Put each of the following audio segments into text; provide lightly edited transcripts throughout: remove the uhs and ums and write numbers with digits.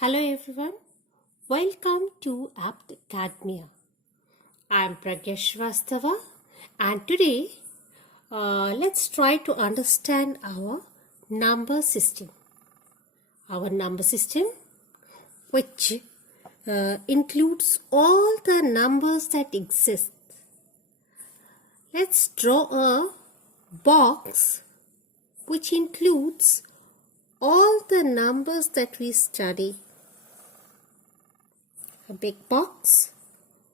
Hello everyone, welcome to Apt Academia. I am Pragya Shrivastava and today let's try to understand our number system. Our number system which includes all the numbers that exist. Let's draw a box which includes all the numbers that we study. A big box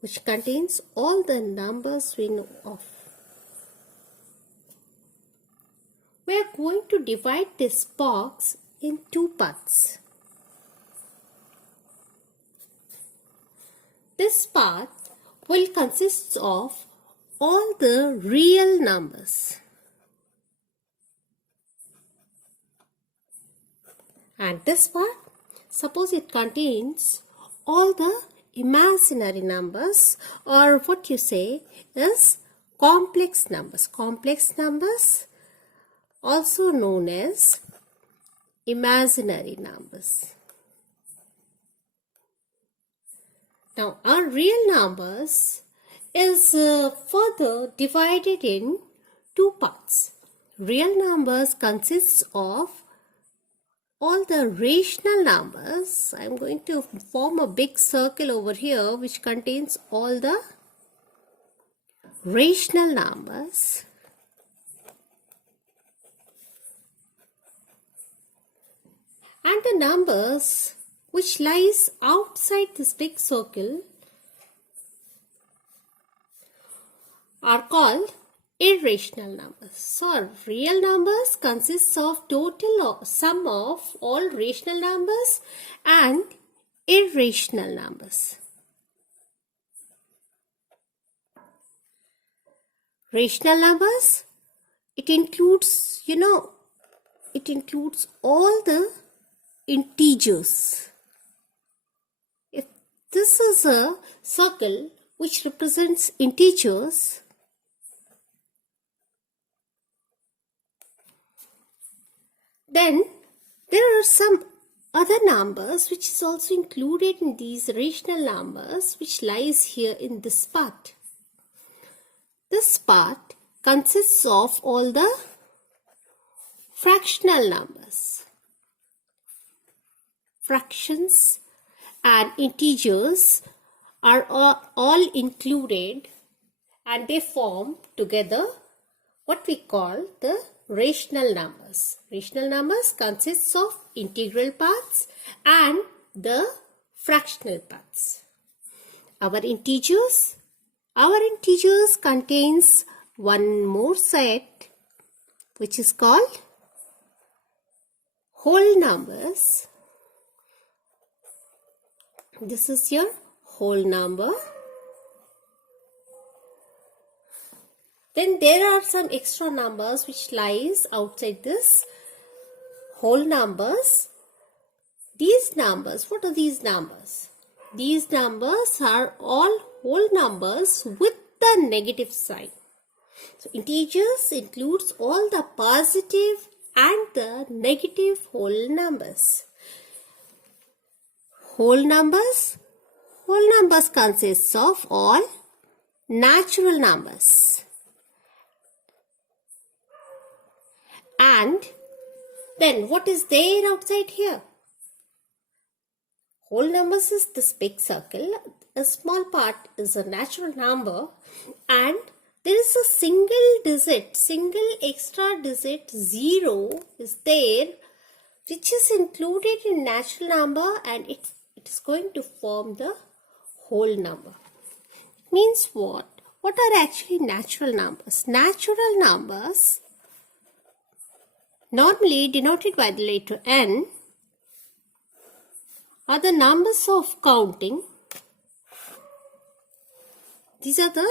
which contains all the numbers we know of. We are going to divide this box in two parts. This part will consist of all the real numbers. And this part, suppose it contains all the imaginary numbers, or what you say is complex numbers. Complex numbers also known as imaginary numbers. Now our real numbers is further divided in two parts. Real numbers consists of all the rational numbers. I am going to form a big circle over here which contains all the rational numbers. And the numbers which lies outside this big circle are called irrational numbers. So real numbers consists of total sum of all rational numbers and irrational numbers. Rational numbers, it includes all the integers. If this is a circle which represents integers, then there are some other numbers which is also included in these rational numbers which lies here in this part. This part consists of all the fractional numbers. Fractions and integers are all included and they form together what we call the rational numbers. Rational numbers consists of integral parts and the fractional parts. Our integers contains one more set which is called whole numbers. This is your whole number. Then there are some extra numbers which lies outside this whole numbers. These numbers, what are these numbers? These numbers are all whole numbers with the negative sign. So integers includes all the positive and the negative whole numbers. Whole numbers consists of all natural numbers. And then what is there outside here? Whole numbers is this big circle. A small part is a natural number and there is a single extra digit 0 is there which is included in natural number and it is going to form the whole number. It means what? What are actually natural numbers? Natural numbers, normally denoted by the letter n, are the numbers of counting. These are the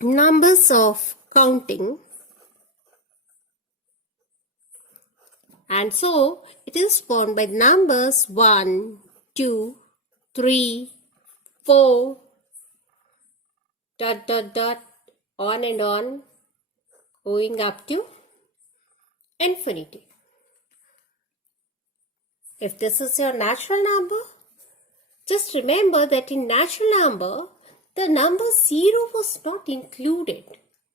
numbers of counting. And so it is formed by numbers 1, 2, 3, 4, ... on and on, going up to infinity. If this is your natural number, just remember that in natural number, the number 0 was not included.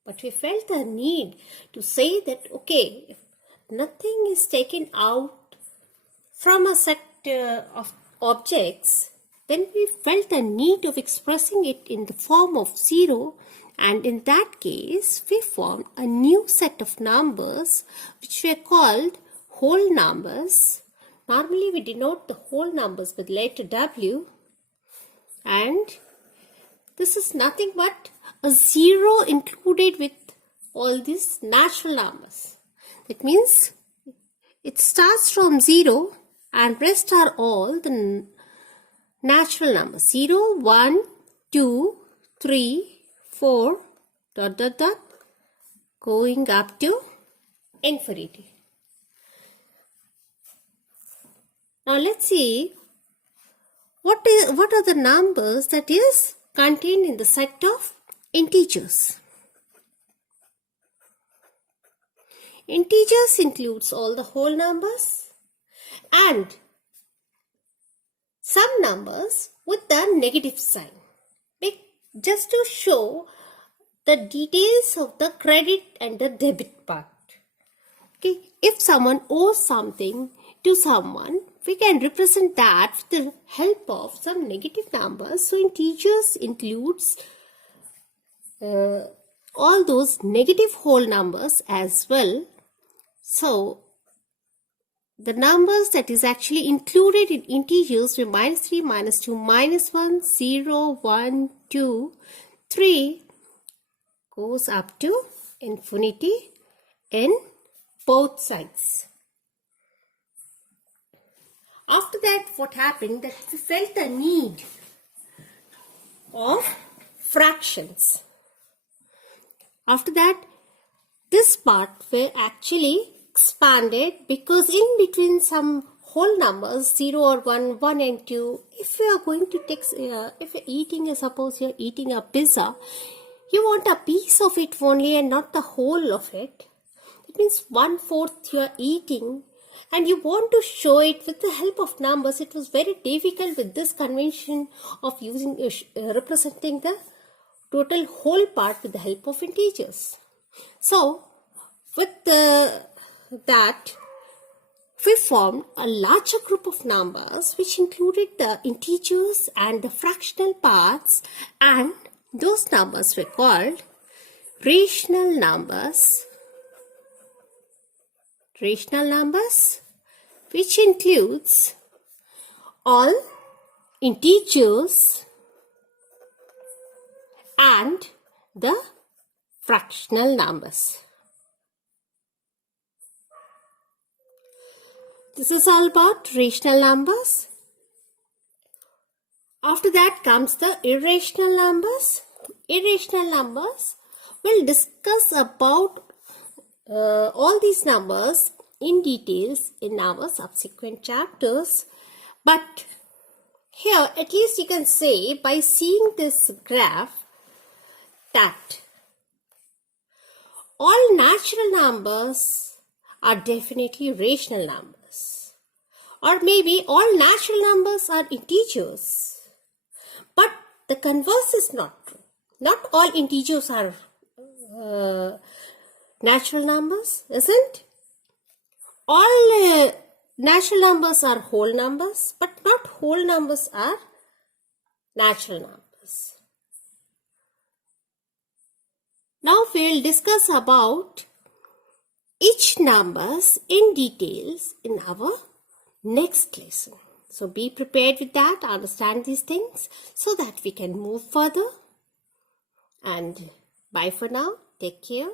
But we felt the need to say that, okay, if nothing is taken out from a set of objects, then we felt the need of expressing it in the form of 0, and in that case, we formed a new set of numbers which were called whole numbers. Normally, we denote the whole numbers with letter W, and this is nothing but a 0 included with all these natural numbers. That means it starts from 0 and rest are all the natural numbers. 0, 1, 2, 3, 4, ... going up to infinity. Now let's see what are the numbers that is contained in the set of integers. Integers includes all the whole numbers and some numbers with the negative sign, just to show the details of the credit and the debit part. Okay, if someone owes something to someone, we can represent that with the help of some negative numbers. So integers includes all those negative whole numbers as well. So the numbers that is actually included in integers were -3, -2, -1, 0, 1, 2, 3 goes up to infinity in both sides. After that, what happened, that we felt the need of fractions. After that, this part were actually expanded because in between some whole numbers 0 or 1, 1 and 2, if you are going to take, if you're eating, suppose you're eating a pizza, you want a piece of it only and not the whole of it. It means 1/4 you are eating and you want to show it with the help of numbers. It was very difficult with this convention of using representing the total whole part with the help of integers. So with that, we formed a larger group of numbers which included the integers and the fractional parts, and those numbers were called rational numbers. Rational numbers, which includes all integers and the fractional numbers. This is all about rational numbers. After that comes the irrational numbers. Irrational numbers, we'll discuss about all these numbers in details in our subsequent chapters. But here, at least you can say by seeing this graph that all natural numbers are definitely rational numbers. Or maybe all natural numbers are integers. But the converse is not true. Not all integers are natural numbers, isn't? All natural numbers are whole numbers, but not whole numbers are natural numbers. Now we will discuss about each numbers in details in our next lesson. So be prepared with that, understand these things so that we can move further. And bye for now. Take care.